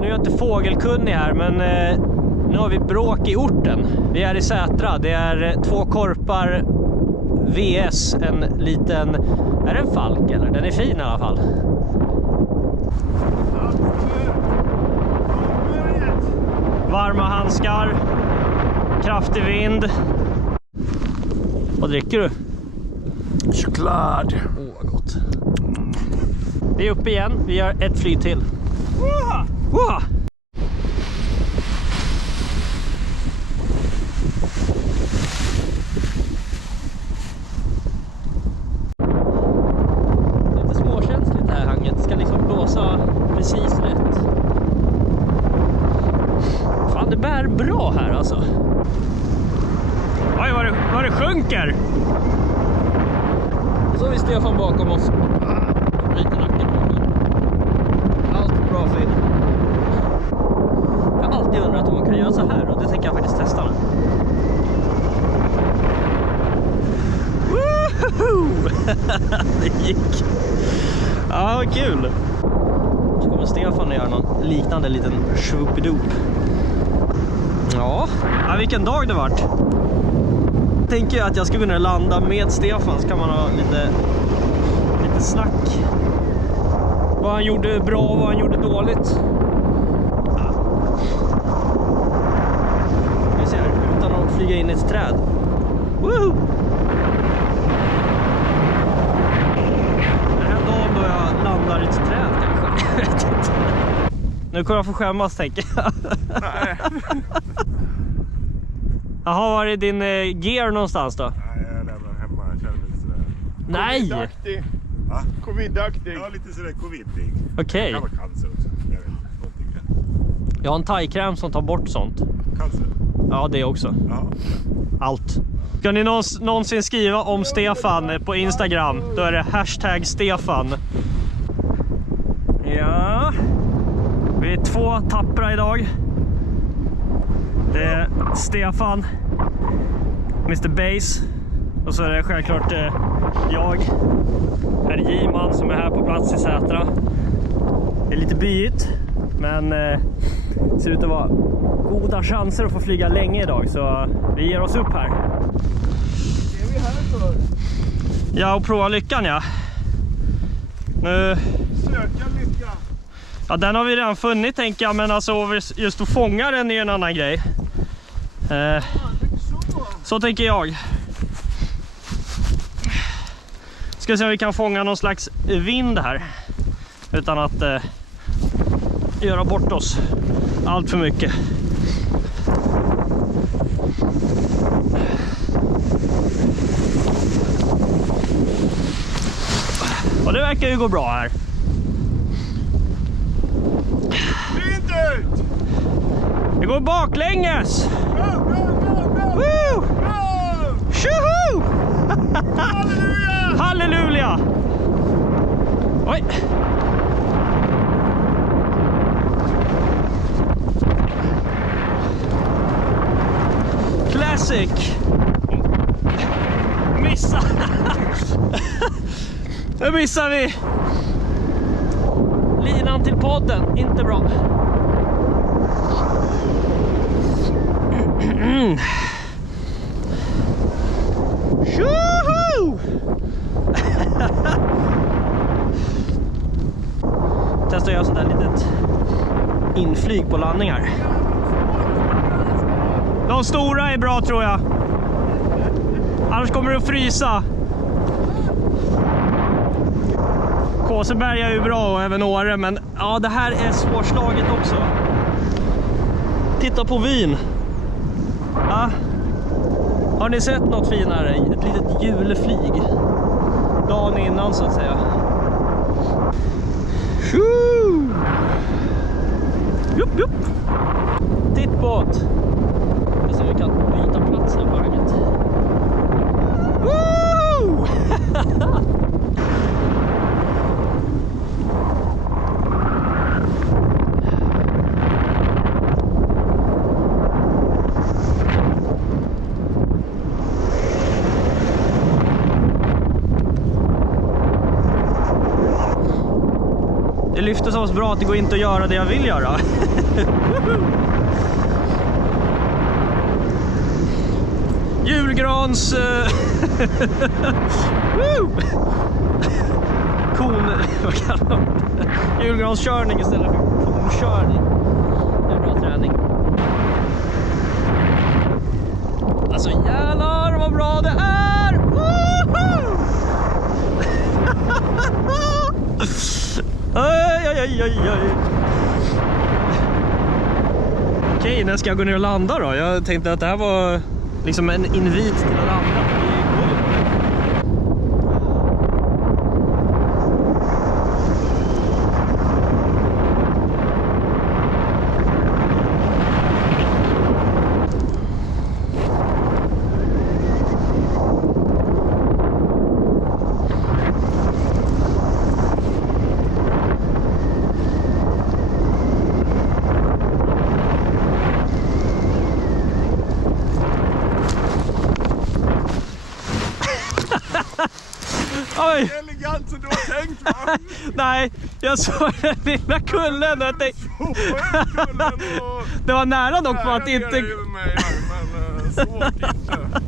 nu är jag inte fågelkunnig här, men nu har vi bråk i orten. Vi är i Sätra. Det är 2 korpar vs en liten... Är det en falk eller? Den är fin i alla fall. Varma handskar. Kraftig vind. Vad dricker du? Choklad. Vad gott. Vi är uppe igen. Vi gör ett flyg till. Wow! Lite småkänsligt det här hanget. Det ska liksom blåsa precis rätt. Fan, det bär bra här alltså. Oj, vad det sjunker! Så har vi Stefan bakom oss. Bryter nacken. Allt bra film. Jag har alltid undrat om man kan göra så här, och det tänker jag faktiskt testa nu. Woohoo! Det gick. Ja, vad kul. Så kommer Stefan att göra någon liknande liten swoopidop. Ja, vilken dag det vart. Tänker jag att jag ska kunna landa med Stefan, så kan man ha lite snack. Vad han gjorde bra och vad han gjorde dåligt. Ja. Vi ser, utan att flyga in i ett träd. Woohoo! Den här dagen då jag landar i ett träd kanske. Jag vet inte. Nu kommer jag få skämmas, tänker jag. Nej. Jaha, var är din gear någonstans då? Nej, jag lämnar hemma. Jag känner mig lite sådär. Covid-aktig. Va? Covid-aktig. Ja, lite sådär covid-ig. Okej. Det kan vara cancer också. Jag vet inte. Någonting. Jag har en thai-kräm som tar bort sånt. Cancer? Ja, det också. Ja. Allt. Ska ni någonsin skriva om Stefan på Instagram, då är det #Stefan. Ja. Vi är 2 tappra idag. Det är Stefan, Mr. Base, och så är det självklart jag, herr J-man, som är här på plats i Sätra. Det är lite byigt, men det ser ut att vara goda chanser att få flyga länge idag, så vi ger oss upp här. Det är vi här för. Ja, och prova lyckan, ja. Nu... Söka lycka. Ja, den har vi redan funnit, tänker jag, men alltså just att fånga den är ju en annan grej. Så tänker jag. Ska se om vi kan fånga någon slags vind här utan att göra bort oss allt för mycket. Och det verkar ju gå bra här. Fint ut! Det går baklänges! Go, go, go, go! Woo! Go! Tjoho! Halleluja! Halleluja! Oj! Classic! Missa! Nu missar vi! Linan till podden, inte bra. Tjoho! Testa att göra sådär litet inflyg på landningar. De stora är bra, tror jag. Annars kommer det att frysa. Kåseberg är ju bra, och även Åre, men ja, det här är svårslaget också. Titta på vyn. Ja. Har ni sett något finare? Ett litet julflyg. Dagen innan, så att säga. Tju! Jupp, jupp. Tittbåt. Så vi kan byta plats här på hänget. Woo! Det lyfter så bra att det går inte att göra det jag vill göra. Julgrans... Vad kallar man det? Julgranskörning istället för konkörning. Det är bra träning. Alltså jävlar vad bra det är! Woohoo! Aj, aj, aj, aj, aj. Okej, när ska jag gå ner och landa då? Jag tänkte att det här var liksom en invit till att landa. Oj! Elegant som du har tänkt, va? Nej, jag såg den lilla kullen och jag tänkte... Det var nära dock på att inte... Men såg inte.